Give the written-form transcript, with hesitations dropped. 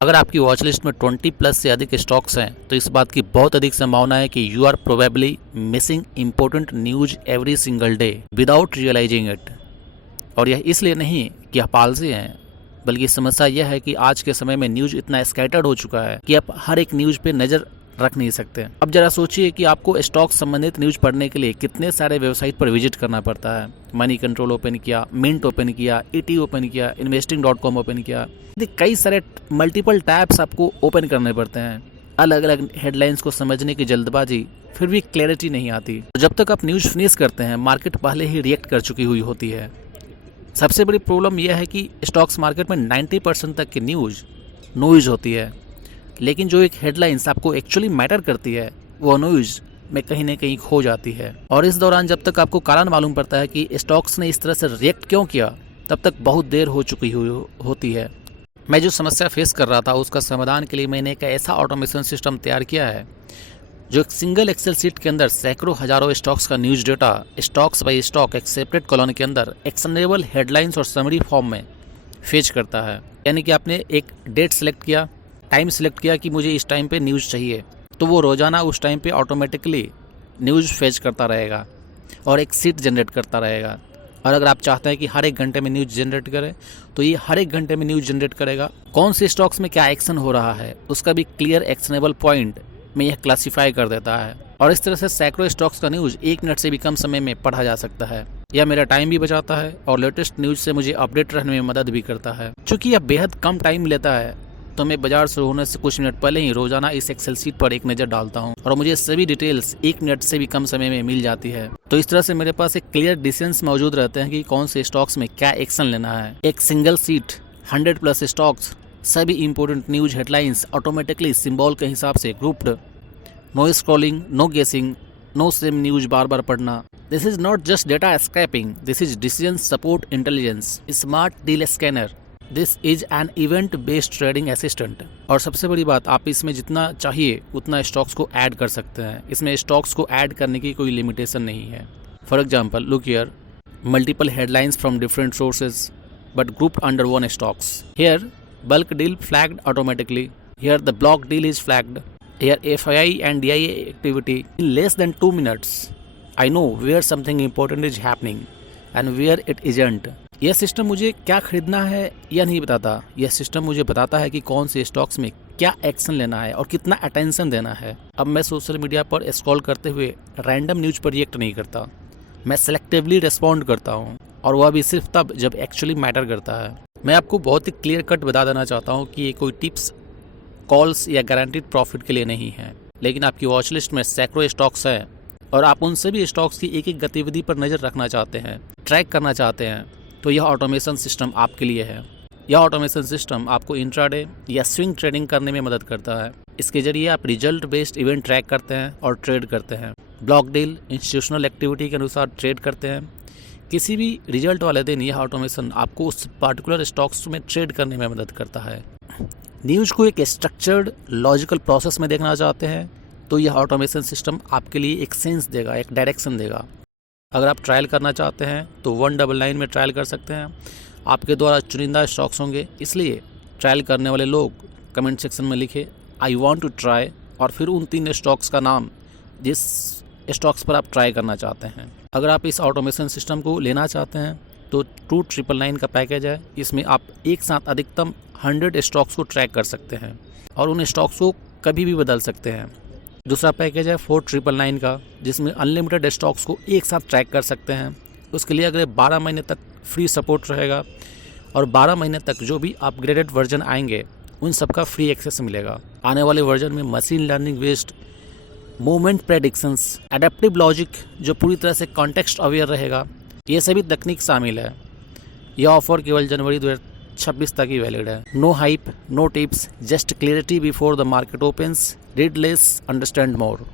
अगर आपकी watch list में 20 प्लस से अधिक स्टॉक्स हैं तो इस बात की बहुत अधिक संभावना है कि you are probably missing important news every single day without realizing it. और यह इसलिए नहीं कि आप आलसी हैं, बल्कि समस्या यह है कि आज के समय में न्यूज इतना स्कैटर्ड हो चुका है कि आप हर एक न्यूज पे नजर रख नहीं सकते। अब जरा सोचिए कि आपको स्टॉक संबंधित न्यूज पढ़ने के लिए कितने सारे वेबसाइट पर विजिट करना पड़ता है। मनी कंट्रोल ओपन किया, मिंट ओपन किया, ईटी ओपन किया, investing.com ओपन किया, कई सारे मल्टीपल टैब्स आपको ओपन करने पड़ते हैं। अलग अलग हेडलाइंस को समझने की जल्दबाजी, फिर भी क्लैरिटी नहीं आती। जब तक आप न्यूज फिनिश करते हैं मार्केट पहले ही रिएक्ट कर चुकी हुई होती है। सबसे बड़ी प्रॉब्लम यह है कि स्टॉक्स मार्केट में 90% तक की न्यूज नॉइज होती है, लेकिन जो एक हेडलाइंस आपको एक्चुअली मैटर करती है वो न्यूज में कहीं ना कहीं खो जाती है। और इस दौरान जब तक आपको कारण मालूम पड़ता है कि स्टॉक्स ने इस तरह से रिएक्ट क्यों किया, तब तक बहुत देर हो चुकी हुई होती है। मैं जो समस्या फेस कर रहा था उसका समाधान के लिए मैंने एक ऐसा ऑटोमेशन सिस्टम तैयार किया है जो एक सिंगल एक्सेल सीट के अंदर सैकड़ों हजारों स्टॉक्स का news data stocks by stock एक सेपरेट कॉलम के अंदर एक्शनेबल हेडलाइंस और समरी फॉर्म में फेच करता है। यानी कि आपने एक डेट सेलेक्ट किया, टाइम सेलेक्ट किया कि मुझे इस टाइम पे न्यूज़ चाहिए, तो वो रोज़ाना उस टाइम पे ऑटोमेटिकली न्यूज़ फेच करता रहेगा और एक सीट जनरेट करता रहेगा। और अगर आप चाहते हैं कि हर एक घंटे में न्यूज़ जनरेट करे तो ये हर एक घंटे में न्यूज़ जनरेट करेगा। कौन से स्टॉक्स में क्या एक्शन हो रहा है उसका भी क्लियर एक्शनेबल पॉइंट में यह क्लासीफाई कर देता है। और इस तरह से सैकड़ों स्टॉक्स का न्यूज़ 1 मिनट से भी कम समय में पढ़ा जा सकता है। यह मेरा टाइम भी बचाता है और लेटेस्ट न्यूज़ से मुझे अपडेट रहने में मदद भी करता है। चूँकि यह बेहद कम टाइम लेता है तो मैं बाजार शुरू होने से कुछ मिनट पहले ही रोजाना इस एक्सेल सीट पर एक नज़र डालता हूं और मुझे सभी डिटेल्स 1 मिनट से भी कम समय में मिल जाती है। तो इस तरह से मेरे पास एक क्लियर डिसीजंस मौजूद रहते हैं कि कौन से स्टॉक्स में क्या एक्शन लेना है। एक सिंगल सीट 100 प्लस स्टॉक्स, सभी important news headlines automatically symbol के हिसाब से grouped, no scrolling, no guessing, no same news बार बार पढ़ना। This is not just data scraping, this is decision support intelligence, smart deal scanner, this is an event based trading assistant. और सबसे बड़ी बात, आप इसमें जितना चाहिए उतना स्टॉक्स को ऐड कर सकते हैं। इसमें स्टॉक्स को ऐड करने की कोई लिमिटेशन नहीं है। For example, look here, multiple headlines from different sources but grouped under one stocks. Here bulk deal flagged automatically, here the block deal is flagged, here FII and DIA activity in less than 2 minutes. I know where something important is happening and where it isn't. यह system मुझे क्या खरीदना है यह नहीं बताता, यह system मुझे बताता है कि कौन से स्टॉक्स में क्या एक्शन लेना है और कितना अटेंशन देना है। अब मैं सोशल मीडिया पर स्क्रॉल करते हुए रैंडम न्यूज पर रिएक्ट नहीं करता, मैं सेलेक्टिवली रिस्पॉन्ड करता हूँ, और वह भी सिर्फ तब जब एक्चुअली मैटर करता है। मैं आपको बहुत ही क्लियर कट बता देना चाहता हूँ कि ये कोई टिप्स, कॉल्स या गारंटीड प्रॉफिट के लिए नहीं है, लेकिन आपकी वॉच लिस्ट में सैकड़ों स्टॉक्स हैं और आप उन सभी स्टॉक्स की एक एक गतिविधि पर नज़र रखना चाहते हैं, ट्रैक करना चाहते हैं, तो यह ऑटोमेशन सिस्टम आपके लिए है। यह ऑटोमेशन सिस्टम आपको इंट्राडे या स्विंग ट्रेडिंग करने में मदद करता है। इसके जरिए आप रिजल्ट बेस्ड इवेंट ट्रैक करते हैं और ट्रेड करते हैं। ब्लॉक डील, इंस्टीट्यूशनल एक्टिविटी के अनुसार ट्रेड करते हैं। किसी भी रिजल्ट वाले दिन यह ऑटोमेशन आपको उस पार्टिकुलर स्टॉक्स में ट्रेड करने में मदद करता है। न्यूज़ को एक स्ट्रक्चर्ड लॉजिकल प्रोसेस में देखना चाहते हैं तो यह ऑटोमेशन सिस्टम आपके लिए एक सेंस देगा, एक डायरेक्शन देगा। अगर आप ट्रायल करना चाहते हैं तो 199 में ट्रायल कर सकते हैं। आपके द्वारा चुनिंदा स्टॉक्स होंगे, इसलिए ट्रायल करने वाले लोग कमेंट सेक्शन में लिखे आई वांट टू ट्राई और फिर उन 3 स्टॉक्स का नाम जिस स्टॉक्स पर आप ट्राई करना चाहते हैं। अगर आप इस ऑटोमेशन सिस्टम को लेना चाहते हैं तो 2999 का पैकेज है। इसमें आप एक साथ अधिकतम 100 स्टॉक्स को ट्रैक कर सकते हैं और उन स्टॉक्स को कभी भी बदल सकते हैं। दूसरा पैकेज है 4999 का, जिसमें अनलिमिटेड स्टॉक्स को एक साथ ट्रैक कर सकते हैं। उसके लिए अगले 12 महीने तक फ्री सपोर्ट रहेगा और 12 महीने तक जो भी अपग्रेडेड वर्जन आएंगे उन सब का फ्री एक्सेस मिलेगा। आने वाले वर्जन में machine learning based movement predictions, adaptive logic जो पूरी तरह से कॉन्टेक्स्ट अवेयर रहेगा, ये सभी तकनीक शामिल है। यह ऑफर केवल जनवरी 2026 तक ही वैलिड है। No hype, no tips, just clarity before the market opens, read less, understand more.